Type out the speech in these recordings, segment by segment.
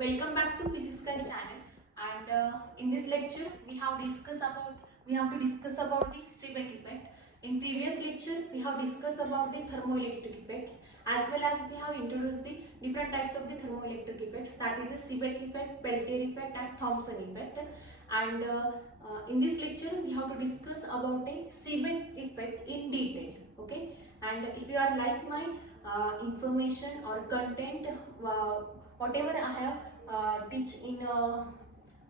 Welcome back to Physical channel. And in this lecture, we have to discuss about the Seebeck effect. In previous lecture, we have discussed about the thermoelectric effects, as well as we have introduced the different types of the thermoelectric effects. That is a Seebeck effect, Peltier effect, and Thomson effect. And in this lecture, we have to discuss about a Seebeck effect in detail. Okay. And if you are like my information or content, whatever I have teach in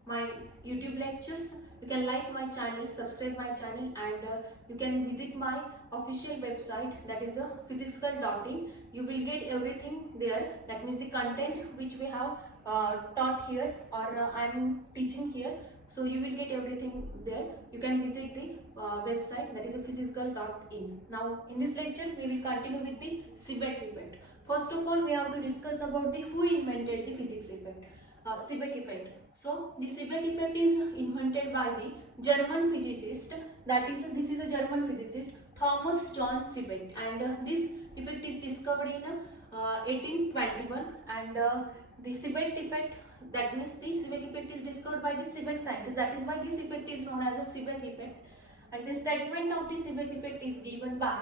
my YouTube lectures, you can like my channel, subscribe my channel, and you can visit my official website, that is physicscult.in. You will get everything there. That means the content which we have taught here, or I am teaching here. So you will get everything there. You can visit the website, that is physicscult.in. Now in this lecture we will continue with the Seebeck effect. First of all, we have to discuss about the who invented the physics effect, Seebeck effect. So the Seebeck effect is invented by the German physicist, that is this is a German physicist Thomas John Seebeck, and this effect is discovered in 1821, and the Seebeck effect, that means the Seebeck effect is discovered by the Seebeck scientist. That is why this effect is known as a Seebeck effect. And the statement of the Seebeck effect is given by: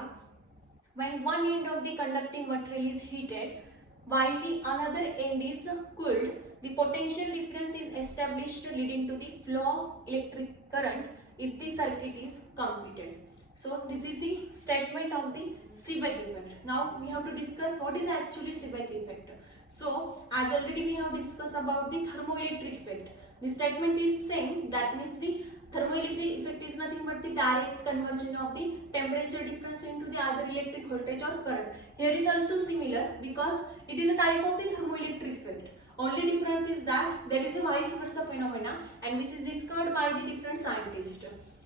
when one end of the conducting material is heated while the another end is cooled, the potential difference is established, leading to the flow of electric current if the circuit is completed. So this is the statement of the Seebeck effect. Now we have to discuss what is actually Seebeck effect. So as already we have discussed about the thermoelectric effect. The statement is same, that means the thermoelectric effect is nothing but the direct conversion of the temperature difference into the either electric voltage or current. Here is also similar because it is a type of the thermoelectric effect. Only difference is that there is a vice versa phenomena, and which is discovered by the different scientists.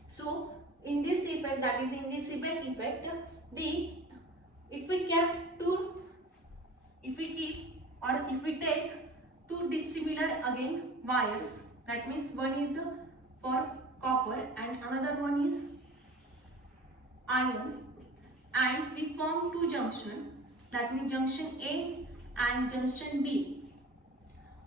So in this effect, that is in this Seebeck effect, if we take two dissimilar again wires, that means one is for copper and another one is iron, and we form two junctions, that means junction A and junction B.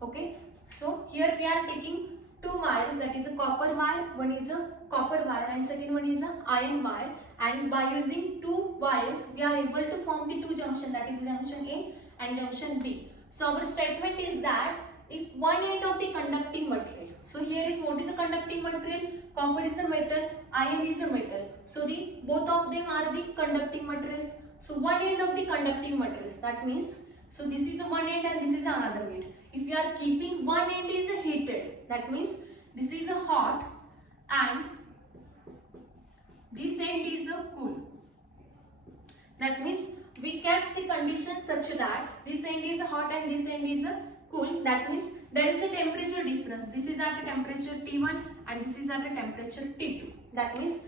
Okay, so here we are taking two wires, that is a copper wire, one is a copper wire and second one is a iron wire, and by using two wires we are able to form the two junctions, that is junction A and junction B. So our statement is that if one end of the conducting material, so here is what is the conducting material? Copper is a metal, iron is a metal. So the both of them are the conducting materials. So one end of the conducting materials, that means, so this is one end and this is another end. If you are keeping one end is heated, that means this is a hot and this end is a cool. That means we kept the condition such that this end is hot and this end is cool. That means there is a temperature difference. This is at a temperature T1 and this is at a temperature T2. That means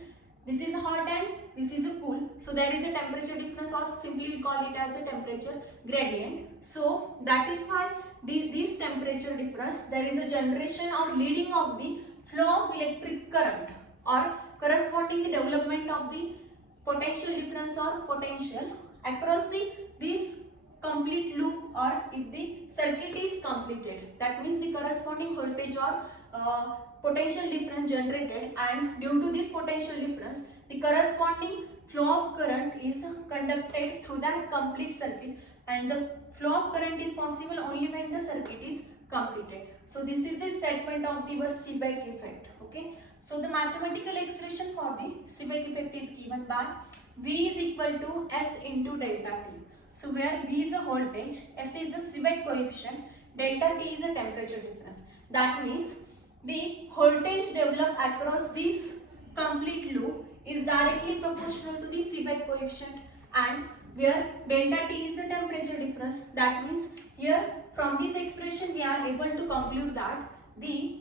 this is hot and this is cool. So there is a temperature difference, or simply we call it as a temperature gradient. So that is why this temperature difference, there is a generation or leading of the flow of electric current, or corresponding the development of the potential difference or potential across this complete loop, or if the circuit is completed. That means the corresponding voltage or potential difference generated, and due to this potential difference the corresponding flow of current is conducted through that complete circuit, and the flow of current is possible only when the circuit is completed. So this is the statement of the Seebeck effect. Okay, so the mathematical expression for the Seebeck effect is given by V is equal to S into delta T. So where V is a voltage, S is the Seebeck coefficient, delta T is a temperature difference. That means the voltage developed across this complete loop is directly proportional to the Seebeck coefficient, and where delta T is a temperature difference. That means here from this expression we are able to conclude that the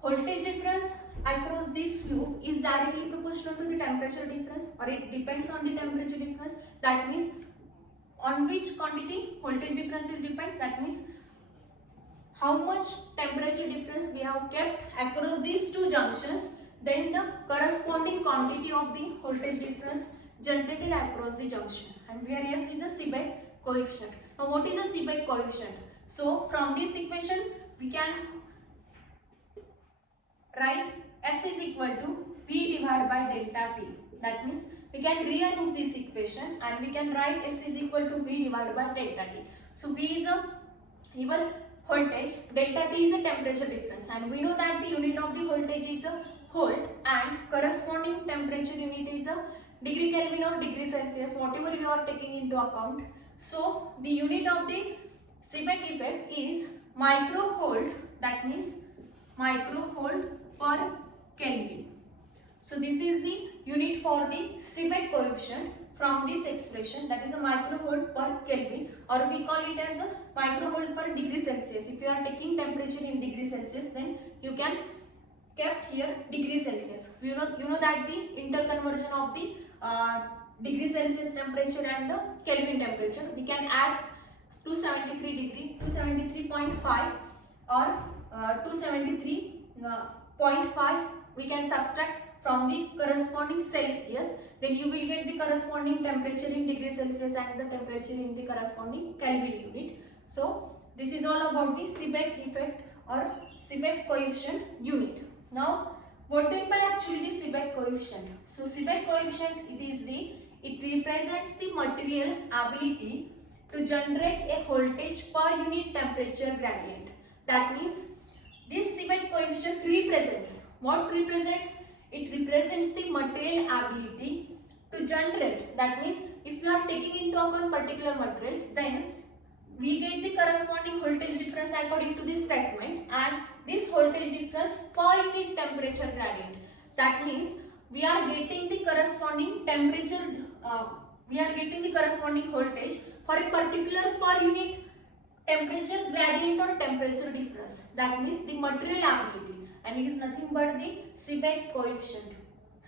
voltage difference across this loop is directly proportional to the temperature difference, or it depends on the temperature difference. That means on which quantity voltage difference is depends, that means how much temperature difference we have kept across these two junctions, then the corresponding quantity of the voltage difference generated across the junction, and where S is a Seebeck coefficient. Now what is the Seebeck coefficient? So from this equation we can write S is equal to V divided by delta T. That means we can rearrange this equation and we can write S is equal to V divided by delta T. So V is your voltage, delta T is a temperature difference, and we know that the unit of the voltage is a volt and corresponding temperature unit is a degree Kelvin or degree Celsius, whatever you are taking into account. So the unit of the Seebeck effect is microvolt, that means microvolt per Kelvin. So this is the unit for the Seebeck coefficient from this expression, that is a microvolt per Kelvin, or we call it as a microvolt per degree Celsius. If you are taking temperature in degree Celsius, then you can kept here degree Celsius. You know that the interconversion of the degree Celsius temperature and the Kelvin temperature, we can add 273 degree, 273.5 or 273.5 we can subtract from the corresponding Celsius, then you will get the corresponding temperature in degree Celsius and the temperature in the corresponding Kelvin unit. So this is all about the Seebeck effect or Seebeck coefficient unit. Now what do you mean by actually the Seebeck coefficient? So Seebeck coefficient, it represents the material's ability to generate a voltage per unit temperature gradient. That means this Seebeck coefficient represents, what represents? It represents the material ability to generate. That means if you are taking into account particular materials, then we get the corresponding voltage difference according to this statement, and this voltage difference per unit temperature gradient. That means we are getting the corresponding temperature, we are getting the corresponding voltage for a particular per unit temperature gradient or temperature difference. That means the material ability, and it is nothing but the Seebeck coefficient.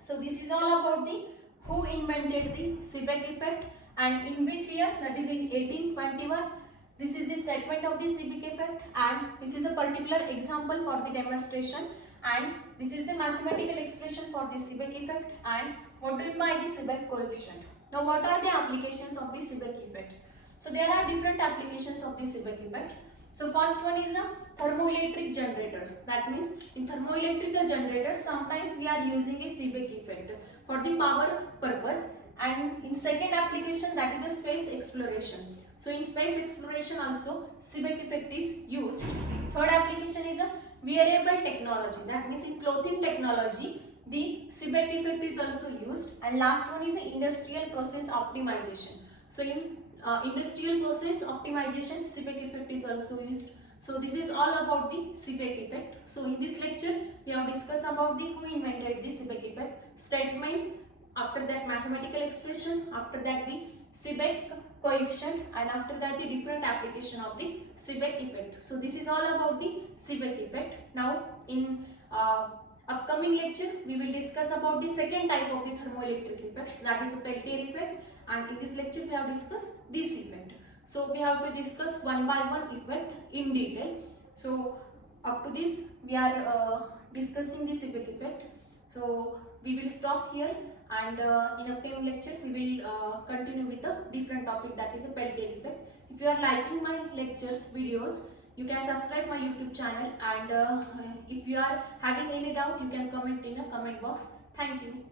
So this is all about the who invented the Seebeck effect and in which year, that is in 1821. This is the statement of the Seebeck effect, and this is a particular example for the demonstration, and this is the mathematical expression for the Seebeck effect and what do you mean by the Seebeck coefficient. Now what are the applications of the Seebeck effects? So there are different applications of the Seebeck effects. So first one is a thermoelectric generators. That means in thermoelectrical generators sometimes we are using a Seebeck effect for the power purpose, and in second application, that is a space exploration. So in space exploration also Seebeck effect is used. Third application is a wearable technology. That means in clothing technology the Seebeck effect is also used, and last one is a industrial process optimization. So in industrial process optimization Seebeck effect is also used. So this is all about the Seebeck effect. So in this lecture we have discussed about the who invented the Seebeck effect, statement, after that mathematical expression, after that the Seebeck coefficient, and after that the different application of the Seebeck effect. So this is all about the Seebeck effect. Now in upcoming lecture we will discuss about the second type of the thermoelectric effects, that is the Peltier effect, and in this lecture we have discussed this effect. So we have to discuss one by one effect in detail. So up to this we are discussing the Seebeck effect. So we will stop here, and in upcoming lecture we will continue with a different topic, that is a Peltier effect. If you are liking my lectures videos, you can subscribe my YouTube channel, and if you are having any doubt you can comment in a comment box. Thank you.